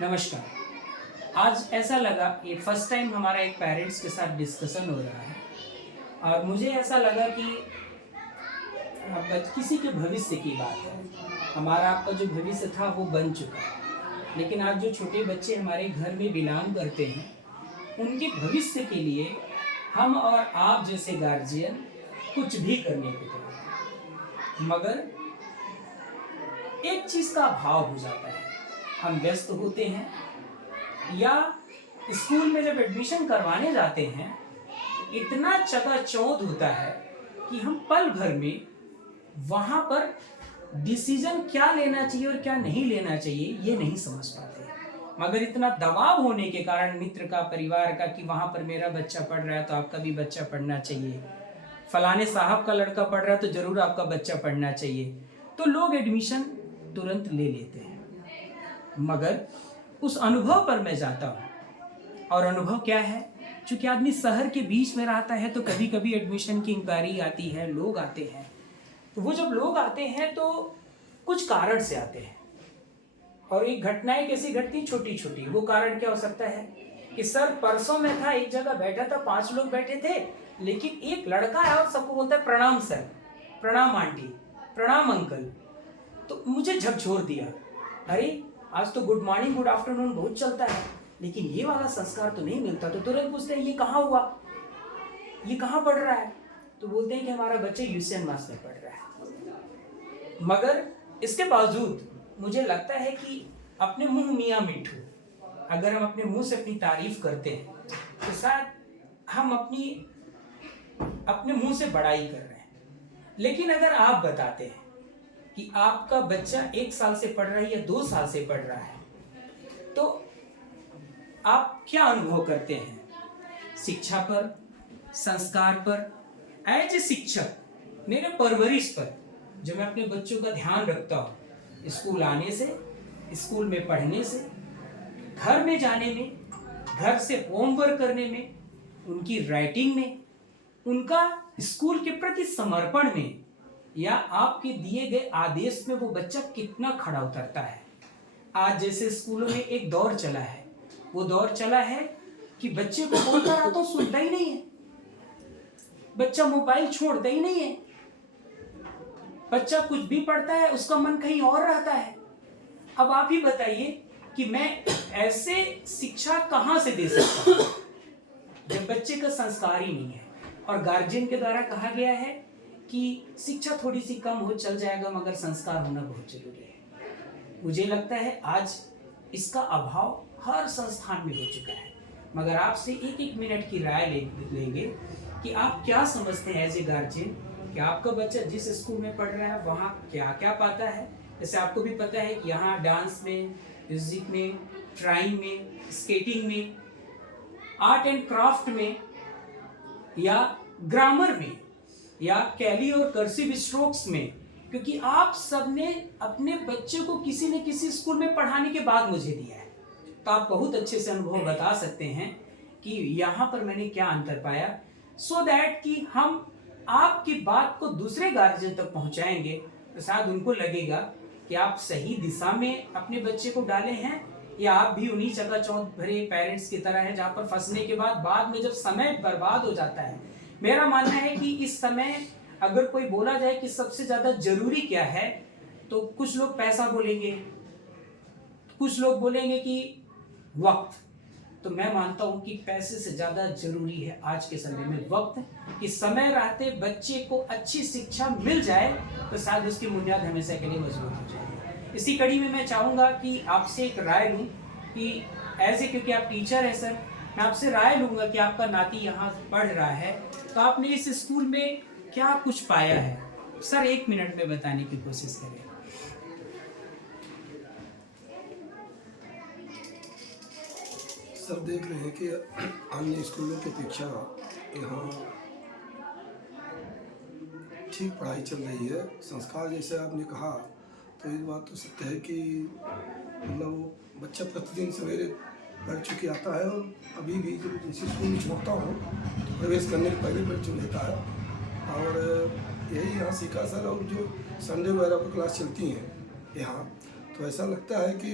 नमस्कार। आज ऐसा लगा कि फर्स्ट टाइम हमारा एक पेरेंट्स के साथ डिस्कशन हो रहा है और मुझे ऐसा लगा कि किसी के भविष्य की बात है। हमारा आपका जो भविष्य था वो बन चुका है, लेकिन आज जो छोटे बच्चे हमारे घर में बिलोंग करते हैं उनके भविष्य के लिए हम और आप जैसे गार्जियन कुछ भी करने को तैयार हैं। मगर एक चीज़ का अभाव हो जाता है, हम व्यस्त होते हैं या स्कूल में जब एडमिशन करवाने जाते हैं इतना चकाचौंध होता है कि हम पल भर में वहाँ पर डिसीजन क्या लेना चाहिए और क्या नहीं लेना चाहिए ये नहीं समझ पाते। मगर इतना दबाव होने के कारण मित्र का, परिवार का कि वहाँ पर मेरा बच्चा पढ़ रहा है तो आपका भी बच्चा पढ़ना चाहिए, फलाने साहब का लड़का पढ़ रहा है तो ज़रूर आपका बच्चा पढ़ना चाहिए, तो लोग एडमिशन तुरंत ले लेते हैं। मगर उस अनुभव पर मैं जाता हूँ और अनुभव क्या है, चूँकि आदमी शहर के बीच में रहता है तो कभी कभी एडमिशन की इंक्वायरी आती है, लोग आते हैं। तो वो जब लोग आते हैं तो कुछ कारण से आते हैं और एक घटनाएं कैसी घटती छोटी छोटी। वो कारण क्या हो सकता है कि सर परसों में था, एक जगह बैठा था, 5 लोग बैठे थे, लेकिन एक लड़का है और सबको बोलता है प्रणाम सर, प्रणाम आंटी, प्रणाम अंकल। तो मुझे झकझोर दिया, अरे आज तो गुड मॉर्निंग गुड आफ्टरनून बहुत चलता है, लेकिन ये वाला संस्कार तो नहीं मिलता। तो तुरंत पूछते हैं ये कहाँ हुआ, ये कहाँ पढ़ रहा है? तो बोलते हैं कि हमारा बच्चा यूसीएन मास में पढ़ रहा है। मगर इसके बावजूद मुझे लगता है कि अपने मुंह मियाँ मिठू, अगर हम अपने मुंह से अपनी तारीफ करते हैं तो शायद हम अपने मुंह से बड़ाई कर रहे हैं। लेकिन अगर आप बताते हैं कि आपका बच्चा 1 साल से पढ़ रहा है या 2 साल से पढ़ रहा है तो आप क्या अनुभव करते हैं शिक्षा पर, संस्कार पर, एज ए शिक्षक, मेरे परवरिश पर, जो मैं अपने बच्चों का ध्यान रखता हूँ स्कूल आने से, स्कूल में पढ़ने से, घर में जाने में, घर से होमवर्क करने में, उनकी राइटिंग में, उनका स्कूल के प्रति समर्पण में, या आपके दिए गए आदेश में वो बच्चा कितना खड़ा उतरता है। आज जैसे स्कूलों में एक दौर चला है, वो दौर चला है कि बच्चे को बोलता रहा तो सुनता ही नहीं है, बच्चा मोबाइल छोड़ता ही नहीं है, बच्चा कुछ भी पढ़ता है उसका मन कहीं और रहता है। अब आप ही बताइए कि मैं ऐसे शिक्षा कहाँ से दे सकता हूँ जब बच्चे का संस्कार ही नहीं है। और गार्जियन के द्वारा कहा गया है कि शिक्षा थोड़ी सी कम हो चल जाएगा मगर संस्कार होना बहुत जरूरी है। मुझे लगता है आज इसका अभाव हर संस्थान में हो चुका है। मगर आपसे एक मिनट की राय लेंगे कि आप क्या समझते हैं एज ए गार्जियन कि आपका बच्चा जिस स्कूल में पढ़ रहा है वहाँ क्या क्या पाता है। जैसे आपको भी पता है कि यहाँ डांस में, म्यूजिक में, ड्राइंग में, स्केटिंग में, आर्ट एंड क्राफ्ट में, या ग्रामर में, या कैली और कर्सिव स्ट्रोक्स में, क्योंकि आप सबने अपने बच्चे को किसी न किसी स्कूल में पढ़ाने के बाद मुझे दिया है, तो आप बहुत अच्छे से अनुभव बता सकते हैं कि यहाँ पर मैंने क्या अंतर पाया, सो दैट कि हम आपकी बात को दूसरे गार्जियन तक पहुँचाएंगे तो शायद उनको लगेगा कि आप सही दिशा में अपने बच्चे को डाले हैं, या आप भी उन्हीं चकाचौंध भरे पेरेंट्स की तरह हैं जहाँ पर फंसने के बाद में जब समय बर्बाद हो जाता है। मेरा मानना है कि इस समय अगर कोई बोला जाए कि सबसे ज़्यादा जरूरी क्या है तो कुछ लोग पैसा बोलेंगे, कुछ लोग बोलेंगे कि वक्त। तो मैं मानता हूँ कि पैसे से ज़्यादा जरूरी है आज के समय में वक्त, कि समय रहते बच्चे को अच्छी शिक्षा मिल जाए तो शायद उसकी बुनियाद हमेशा के लिए मजबूत हो जाए। इसी कड़ी में मैं चाहूँगा कि आपसे एक राय लूँ कि ऐसे, क्योंकि आप टीचर हैं सर, मैं आपसे राय लूँगा कि आपका नाती यहाँ पढ़ रहा है तो आपने इस स्कूल में क्या कुछ पाया है सर, 1 मिनट में बताने की कोशिश करें। सब देख रहे हैं कि अन्य स्कूलों की अपेक्षा यहाँ ठीक पढ़ाई चल रही है। संस्कार जैसे आपने कहा तो इस बात तो सत्य है कि मतलब बच्चा प्रतिदिन सवेरे पढ़ चुके आता है और अभी भी जब जिस स्कूल में छोड़ता हूँ तो प्रवेश करने के पहले पढ़ चुके लेता है। और यही यहाँ सीखा सर, और जो संडे वगैरह पर क्लास चलती हैं यहाँ, तो ऐसा लगता है कि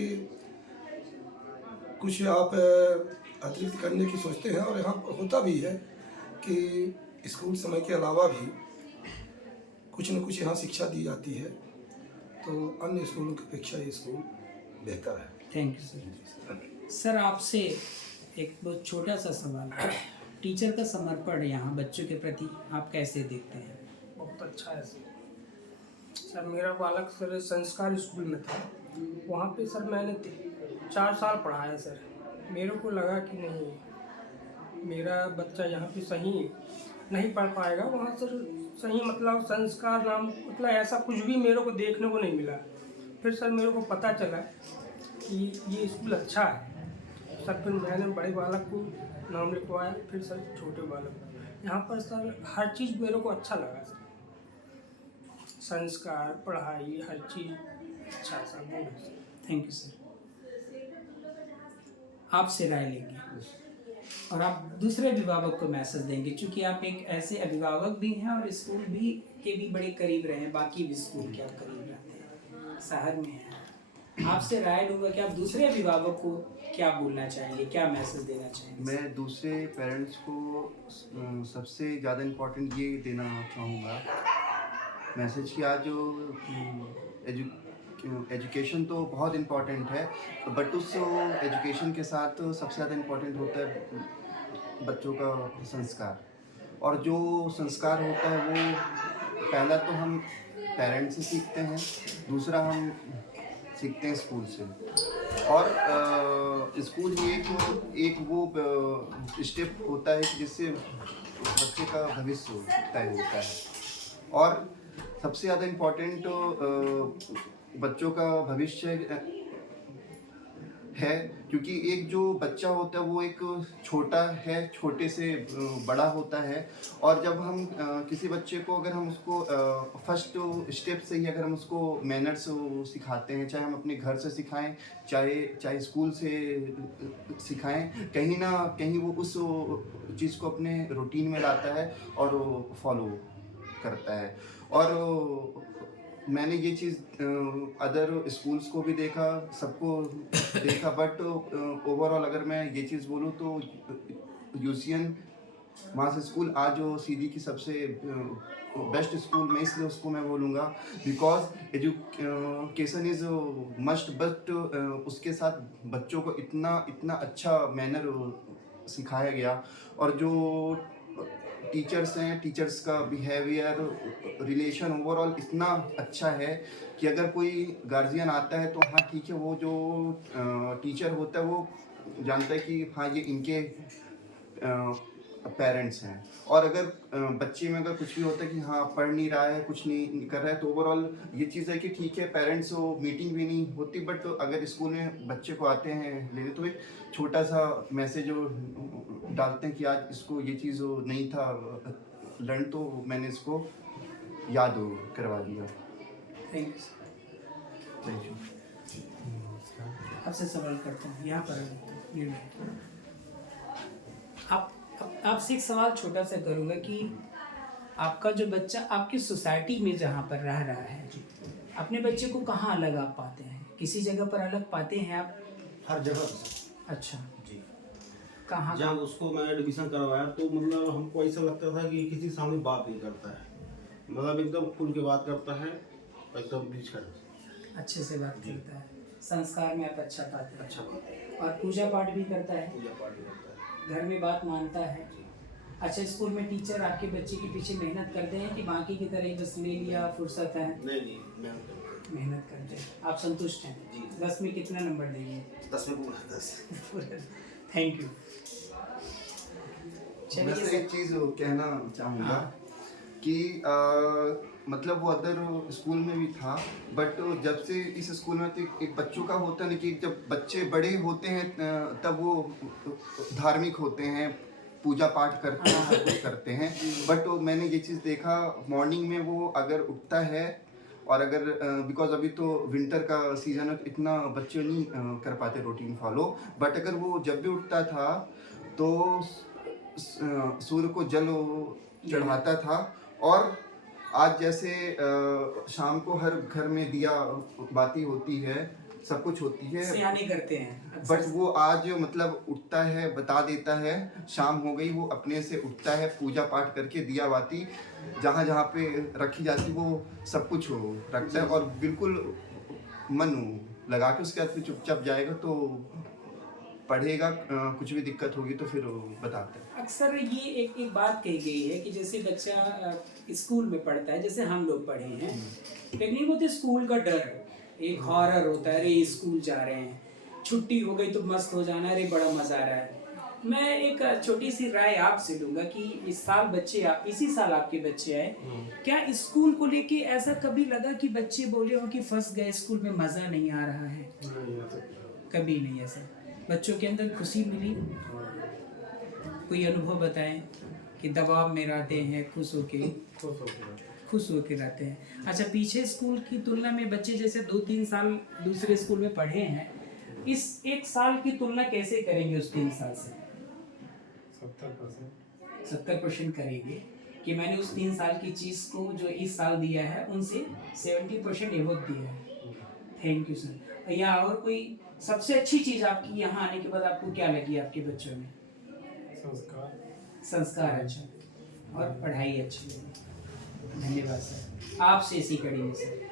कुछ आप अतिरिक्त करने की सोचते हैं, और यहाँ होता भी है कि स्कूल समय के अलावा भी कुछ न कुछ यहाँ शिक्षा दी जाती है, तो अन्य स्कूलों की अपेक्षा ये स्कूल बेहतर है। Thank you sir. सर आपसे एक बहुत छोटा सा सवाल है, टीचर का समर्पण यहाँ बच्चों के प्रति आप कैसे देखते हैं? बहुत अच्छा है सर। सर मेरा बालक सर संस्कार स्कूल में था, वहाँ पे सर मैंने 4 साल पढ़ा है सर। मेरे को लगा कि नहीं, मेरा बच्चा यहाँ पे सही नहीं पढ़ पाएगा, वहाँ सर सही मतलब संस्कार नाम मतलब ऐसा कुछ भी मेरे को देखने को नहीं मिला। फिर सर मेरे को पता चला कि ये स्कूल अच्छा है सर। फिर मैंने बड़े बालक को नाम लिखवाया, फिर सर छोटे बालक को। यहाँ पर सर हर चीज़ मेरे को अच्छा लगा सर, संस्कार, पढ़ाई, हर चीज़ अच्छा सा गुड है सर। Thank you sir. आपसे राय लेंगे और आप दूसरे अभिभावक को मैसेज देंगे, क्योंकि आप एक ऐसे अभिभावक भी हैं और स्कूल भी के भी बड़े करीब रहे हैं, बाकी भी स्कूल के आप करीब रहते हैं, शहर में हैं। आपसे राय लूँगा कि आप दूसरे अभिभावक को क्या बोलना चाहेंगे, क्या मैसेज देना चाहेंगे? मैं दूसरे पेरेंट्स को सबसे ज़्यादा इम्पोर्टेंट ये देना चाहूँगा मैसेज कि आज जो एजुकेशन तो बहुत इम्पोर्टेंट है, बट उस एजुकेशन के साथ सबसे ज़्यादा इम्पोर्टेंट होता है बच्चों का संस्कार। और जो संस्कार होता है वो पहला तो हम पेरेंट्स से सीखते हैं, दूसरा हम सीखते हैं स्कूल से। और स्कूल ही एक वो स्टेप होता है कि जिससे बच्चे का भविष्य तय होता है। और सबसे ज़्यादा इम्पोर्टेंट बच्चों का भविष्य है, क्योंकि एक जो बच्चा होता है वो एक छोटा है, छोटे से बड़ा होता है। और जब हम किसी बच्चे को अगर हम उसको फर्स्ट स्टेप से ही अगर हम उसको मैनर्स सिखाते हैं, चाहे हम अपने घर से सिखाएं, चाहे स्कूल से सिखाएं, कहीं ना कहीं वो उस चीज़ को अपने रूटीन में लाता है और फॉलो करता है। और मैंने ये चीज़ अदर स्कूल्स को भी देखा, सबको देखा, बट ओवरऑल अगर मैं ये चीज़ बोलूँ तो यूसीएन मास स्कूल आज जो सीधी की सबसे बेस्ट स्कूल में इसलिए उसको मैं बोलूँगा because education is must, but उसके साथ बच्चों को इतना अच्छा मैनर सिखाया गया। और जो टीचर्स हैं, टीचर्स का बिहेवियर, रिलेशन ओवरऑल इतना अच्छा है कि अगर कोई गार्जियन आता है तो हाँ ठीक है, वो जो टीचर होता है वो जानता है कि हाँ ये इनके पेरेंट्स हैं। और अगर बच्चे में अगर कुछ भी होता है कि हाँ पढ़ नहीं रहा है, कुछ नहीं कर रहा है, तो ओवरऑल ये चीज़ है कि ठीक है पेरेंट्स वो मीटिंग भी नहीं होती, बट अगर स्कूल में बच्चे को आते हैं लेने तो एक छोटा सा मैसेज डालते हैं कि आज इसको ये चीज़ नहीं था लर्न, तो मैंने इसको याद करवा दिया। Thank you. आपसे सवाल करता हूँ, यहाँ पर आपसे एक सवाल छोटा सा करूँगा कि आपका जो बच्चा आपकी सोसाइटी में जहाँ पर रह रहा है, अपने बच्चे को कहाँ अलग आप पाते हैं? किसी जगह पर अलग पाते हैं आप? हर जगह पे। अच्छा जी। कहाँ? जब उसको मैं एडमिशन करवाया तो मतलब हमको ऐसा लगता था कि किसी सामने बात नहीं करता है, मतलब एकदम खुल के बात करता है, एकदम बीच कर अच्छे से बात करता है, संस्कार में आप अच्छा पाते हैं, अच्छा बात है, और पूजा पाठ भी करता है, पूजा पाठ भी करता है। घर में बात मानता है। जी। अच्छा, स्कूल में टीचर आपके बच्चे के पीछे मेहनत करते हैं कि बाकी की तरह ही बस ले लिया फुर्सत है? नहीं मेहनत करते हैं। आप संतुष्ट हैं? जी। 10 में कितना नंबर देंगे? 10 में पूरा 10। Thank you. मैं चलिए तो एक चीज़ कहना चाहूँगा कि मतलब वो अदर स्कूल में भी था, बट जब से इस स्कूल में तो एक बच्चों का होता है ना कि जब बच्चे बड़े होते हैं तब वो धार्मिक होते हैं, पूजा पाठ करते हैं, सब कुछ करते हैं। बट मैंने ये चीज़ देखा, मॉर्निंग में वो अगर उठता है और अगर बिकॉज अभी तो विंटर का सीज़न है तो इतना बच्चे नहीं कर पाते रूटीन फॉलो, बट अगर वो जब भी उठता था तो सूर्य को जल चढ़ाता था। और आज जैसे शाम को हर घर में दिया बाती होती है, सब कुछ होती है, सियाने करते हैं बट अक्सर। वो आज मतलब उठता है, बता देता है शाम हो गई, वो अपने से उठता है, पूजा पाठ करके दिया बाती जहाँ जहाँ पे रखी जाती वो सब कुछ वो रखता है और बिल्कुल मन लगा के उसके बाद फिर चुपचाप जाएगा, तो पढ़ेगा, कुछ भी दिक्कत होगी तो फिर वो बताता है। अक्सर ये एक बात कही गई है कि जैसे बच्चा स्कूल में पढ़ता है, जैसे हम लोग पढ़े हैं, लेकिन वो तो स्कूल का डर, एक हॉरर होता है, अरे स्कूल जा रहे हैं, छुट्टी हो गई तो मस्त हो जाना, अरे बड़ा मजा आ रहा है। मैं एक छोटी सी राय आपसे लूंगा कि इस साल इसी साल आपके बच्चे आए, क्या स्कूल को लेके ऐसा कभी लगा कि बच्चे बोले हो कि फंस गए स्कूल में, मजा नहीं आ रहा है? कभी नहीं ऐसा? बच्चों के अंदर खुशी मिली? कोई अनुभव बताएं कि दबाव में रहते हैं, खुश होके रहते हैं। अच्छा, पीछे स्कूल की तुलना में बच्चे जैसे 2-3 साल दूसरे स्कूल में पढ़े हैं, इस एक साल की तुलना कैसे करेंगे उस 3 साल से? 70% करेंगे कि मैंने उस 3 साल की चीज को जो इस साल दिया है उनसे 70% एवोड दिया है। Thank you sir. या और कोई सबसे अच्छी चीज आपकी यहाँ आने के बाद आपको क्या लगी आपके बच्चों में? संस्कार अच्छा और पढ़ाई अच्छी लगी। धन्यवाद सर। आपसे इसी कड़ी में सर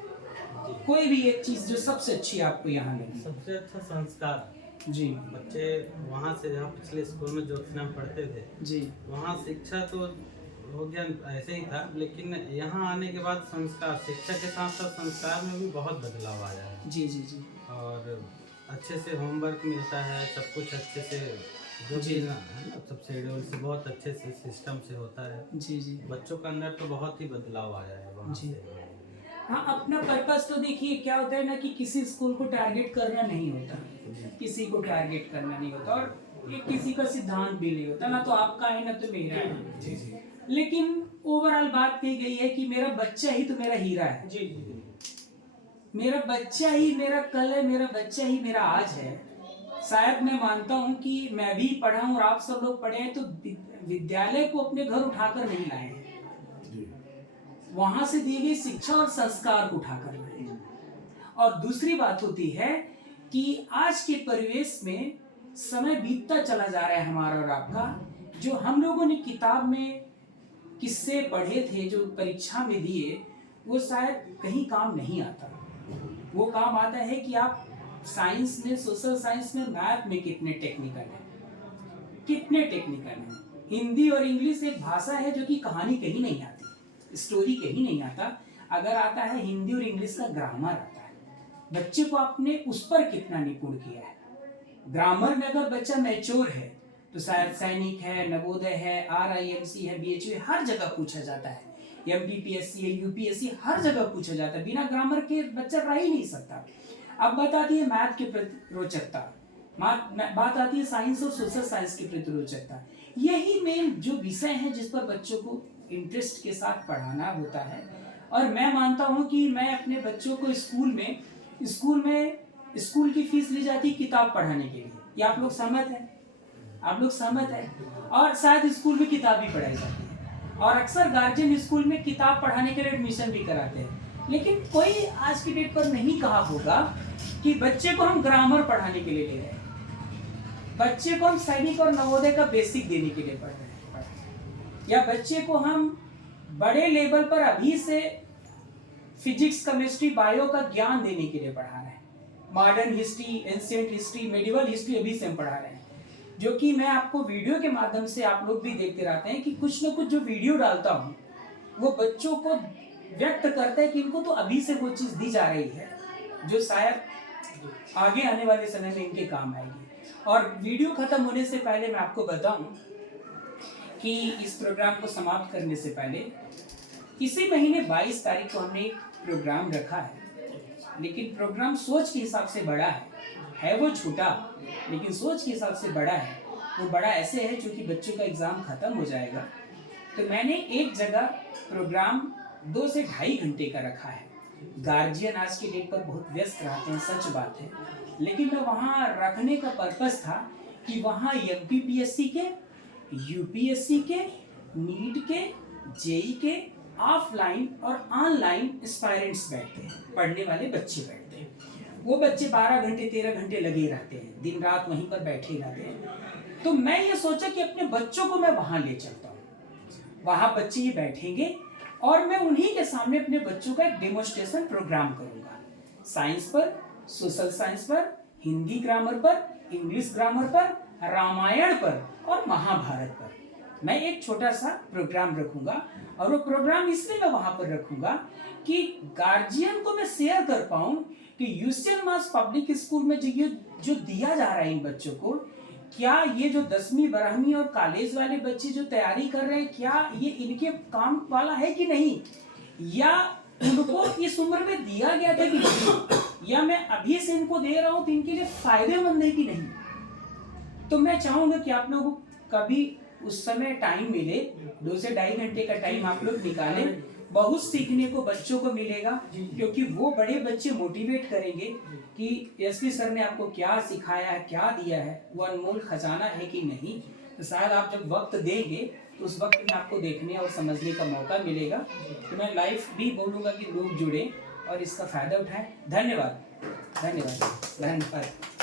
कोई भी एक चीज जो सबसे अच्छी आपको यहाँ लगी? सबसे अच्छा संस्कार जी बच्चे वहाँ से, जहाँ पिछले स्कूल में ज्योतिना में पढ़ते थे, जी वहाँ शिक्षा तो हो गया ऐसे ही था, लेकिन यहाँ आने के बाद संस्कार, शिक्षा के साथ साथ संस्कार में भी बहुत बदलाव आया है। जी जी जी और अच्छे से होमवर्क मिलता है, सब कुछ अच्छे से जो जी। भी है ना, सब शेड्यूल से बहुत अच्छे से सिस्टम से होता है। जी जी बच्चों के अंदर तो बहुत ही बदलाव आया है वहाँ जी। से। हाँ, अपना पर्पस तो देखिए क्या होता है ना कि किसी स्कूल को टारगेट करना नहीं होता, किसी को टारगेट करना नहीं होता, और ये किसी का सिद्धांत भी नहीं होता, ना तो आपका है ना तो मेरा है। लेकिन ओवरऑल बात कही गई है कि मेरा बच्चा ही तो मेरा हीरा है। मेरा बच्चा ही मेरा कल है, मेरा बच्चा ही मेरा आज है। शायद मैं मानता हूँ कि मैं भी पढ़ा हूँ और आप सब लोग पढ़े हैं, तो विद्यालय को अपने घर उठाकर नहीं लाए हैं, वहां से दी गई शिक्षा और संस्कार को उठाकर लाए हैं। और दूसरी बात होती है कि आज के परिवेश में समय बीतता चला जा रहा है हमारा और आपका, जो हम लोगों ने किताब में किस्से पढ़े थे, जो परीक्षा में दिए, वो शायद कहीं काम नहीं आता। वो काम आता है कि आप साइंस में, सोशल साइंस में, मैथ में कितने टेक्निकल हैं, कितने टेक्निकल हैं। हिंदी और इंग्लिश एक भाषा है जो कि कहानी कहीं नहीं आती, स्टोरी कहीं नहीं आता। अगर आता है हिंदी और इंग्लिश का ग्रामर आता है, बच्चे को आपने उस पर कितना निपुण किया है। ग्रामर में अगर बच्चा मैच्योर है तो शायद सैनिक है, नवोदय है, RIMC है, BHU है, हर जगह पूछा जाता है, MPPSC है, UPSC, हर जगह पूछा जाता है। बिना ग्रामर के बच्चा रह ही नहीं सकता। अब बात आती है मैथ के प्रति रोचकता, बात आती है साइंस और सोशल साइंस के प्रति रोचकता। यही मेन जो विषय है जिस पर बच्चों को इंटरेस्ट के साथ पढ़ाना होता है। और मैं मानता हूँ कि मैं अपने बच्चों को स्कूल की फीस ली जाती है किताब पढ़ाने के लिए। ये आप लोग सहमत हैं? आप लोग सहमत हैं? और शायद स्कूल में किताब भी पढ़ाई जाती है, और अक्सर गार्जियन स्कूल में किताब पढ़ाने के लिए एडमिशन भी कराते हैं। लेकिन कोई आज की डेट पर नहीं कहा होगा कि बच्चे को हम ग्रामर पढ़ाने के लिए ले रहे हैं, बच्चे को हम सैनिक और नवोदय का बेसिक देने के लिए पढ़ रहे हैं, या बच्चे को हम बड़े लेवल पर अभी से फिजिक्स, केमिस्ट्री, बायो का ज्ञान देने के लिए पढ़ा रहे हैं। Modern history, ancient history, medieval history अभी से हम पढ़ा रहे हैं, जो कि मैं आपको वीडियो के माध्यम से, आप लोग भी देखते रहते हैं कि कुछ ना कुछ जो वीडियो डालता हूँ वो बच्चों को व्यक्त करता है कि इनको तो अभी से वो चीज़ दी जा रही है जो शायद आगे आने वाले समय में इनके काम आएगी। और वीडियो खत्म होने से पहले मैं आपको बताऊं कि इस प्रोग्राम को समाप्त करने से पहले इसी महीने 22 तारीख को हमने एक प्रोग्राम रखा है, लेकिन प्रोग्राम सोच के हिसाब से बड़ा है वो छोटा, लेकिन सोच के हिसाब से बड़ा है। वो बड़ा ऐसे है क्योंकि बच्चों का एग्ज़ाम ख़त्म हो जाएगा, तो मैंने एक जगह प्रोग्राम 2 से 2.5 घंटे का रखा है। गार्जियन आज के डेट पर बहुत व्यस्त रहते हैं, सच बात है, लेकिन मैं वहाँ रखने का पर्पस था कि वहाँ MPPSC के, UPSC के, नीट के, JEE के, ऑफलाइन और ऑनलाइन एस्पायरेंट्स बैठते हैं, पढ़ने वाले बच्चे बैठते हैं। वो बच्चे 12 घंटे 13 घंटे लगे रहते हैं, दिन रात वहीं पर बैठे रहते हैं। तो मैं ये सोचा कि अपने बच्चों को मैं वहां ले चलता हूँ, वहां बच्चे ये बैठेंगे और मैं उन्हीं के सामने अपने बच्चों का एक डेमोन्स्ट्रेशन प्रोग्राम करूंगा, साइंस पर, सोशल साइंस पर, हिंदी ग्रामर पर, इंग्लिश ग्रामर पर, रामायण पर और महाभारत पर मैं एक छोटा सा प्रोग्राम रखूंगा। और वो प्रोग्राम इसलिए मैं वहां पर रखूंगा कि गार्जियन को मैं शेयर कर पाऊं कि यूसीएल मास पब्लिक स्कूल में जो दिया जा रहा है इन बच्चों को, क्या ये जो 10वीं 12वीं और कॉलेज वाले बच्चे जो तैयारी कर रहे हैं, क्या ये इनके काम वाला है कि नहीं, या उनको इस उम्र में दिया गया था कि नहीं, या मैं अभी से इनको दे रहा हूं तो इनके लिए फायदेमंद है कि नहीं। तो मैं चाहूंगा कि आप लोगों को कभी उस समय टाइम मिले, 2 से 2.5 घंटे का टाइम आप लोग निकालें, बहुत सीखने को बच्चों को मिलेगा, क्योंकि वो बड़े बच्चे मोटिवेट करेंगे कि एसपी सर ने आपको क्या सिखाया है, क्या दिया है, वो अनमोल खजाना है कि नहीं। तो शायद आप जब वक्त देंगे तो उस वक्त में आपको देखने और समझने का मौका मिलेगा। तो मैं लाइफ भी बोलूँगा कि लोग जुड़े और इसका फायदा उठाएं। धन्यवाद, धन्यवाद, धन्यवाद।